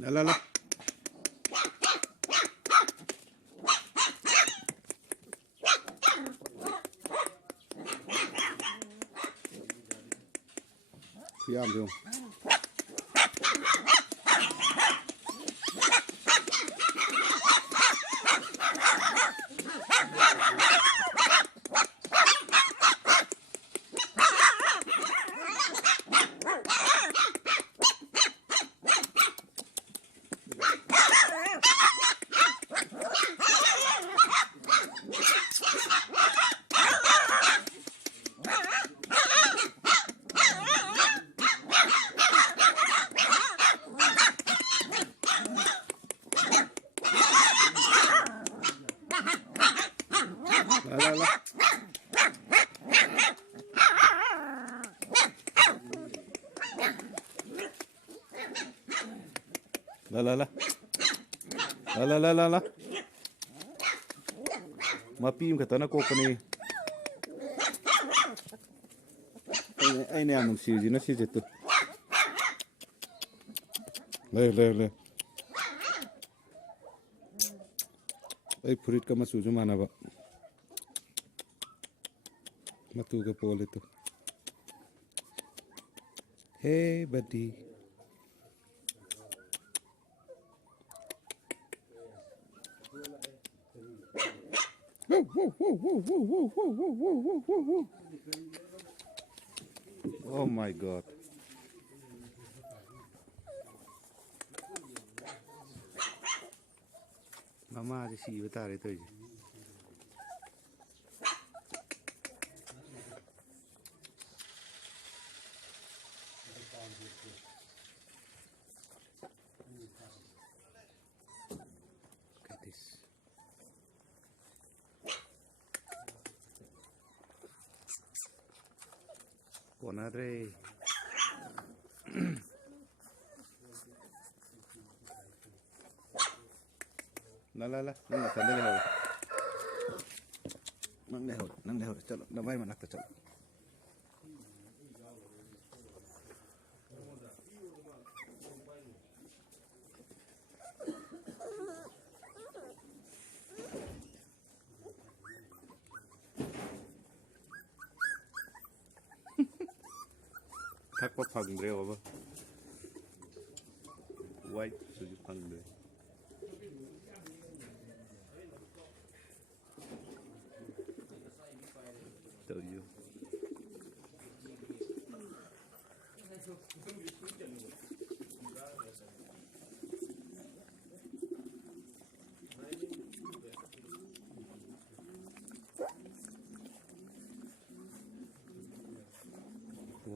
لا لا لا. في عم بيهم. لا لا لا لا لا لا لا لا لا ما بيم كتانا كوكني أين يعمل سيجي نسي جت لا لا لا أي فريد كما سوزو ما نبا ما توقع بوليتو hey buddy oh my god mama di si bata re to ji look at this Ponadre لا لا لا نंग तंदे ले हो नंग ले हो चलो दवाई में लगता चलो थक पर फंग रहे हो अब वाइट सुजी फंग रहे tell you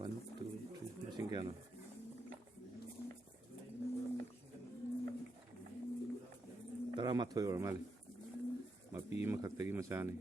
one two three masing kano tara mathoy or mali mapi makhaktagi machani